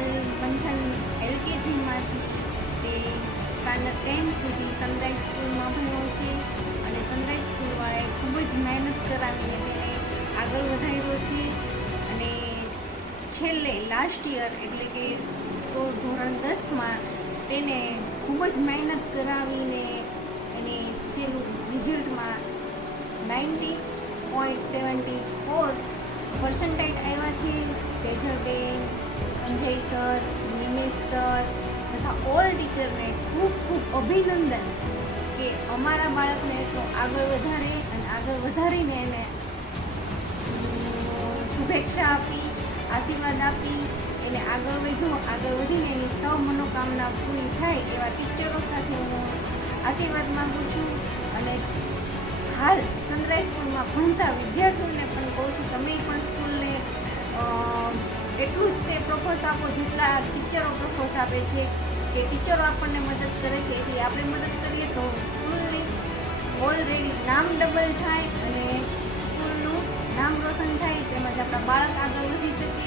હાલ બંધન LKGમાંથી તે સ્ટાન્ડર્ડ 10 સુધી સનરાઈઝ સ્કૂલમાં ભણ્યો છે અને સનરાઈઝ સ્કૂલવાળાએ ખૂબ જ મહેનત કરાવીને તેને આગળ વધાર્યો છે. અને છેલ્લે લાસ્ટ યર એટલે કે તો ધોરણ 10માં તેને ખૂબ જ મહેનત કરાવીને અને છેલ્લું રિઝલ્ટમાં 90.74% આવ્યા છે. સેજલબેન, સંજય સર, નિમેશ સર તથા ઓલ ટીચરને ખૂબ ખૂબ અભિનંદન કે અમારા બાળકને એટલો આગળ વધારે અને આગળ વધારીને એને શુભેચ્છા આપી, આશીર્વાદ આપી, એને આગળ વધીને એની સૌ મનોકામના પૂરી થાય એવા ટીચરો સાથે હું આશીર્વાદ માગું છું. અને હાલ સનરાઈઝ સ્કૂલમાં ભણતા વિદ્યાર્થીઓને પણ કહું છું, તમે પણ સ્કૂલને એટલું જ તે પ્રોફોસ આપો જેટલા ટીચરો પ્રોફોસ આપે છે. કે ટીચરો આપણને મદદ કરે છે એટલી આપણે મદદ કરીએ તો સ્કૂલની ઓલરેડી નામ ડબલ થાય અને સ્કૂલનું નામ રોશન થાય, તેમજ આપણા બાળક આગળ વધી શકે.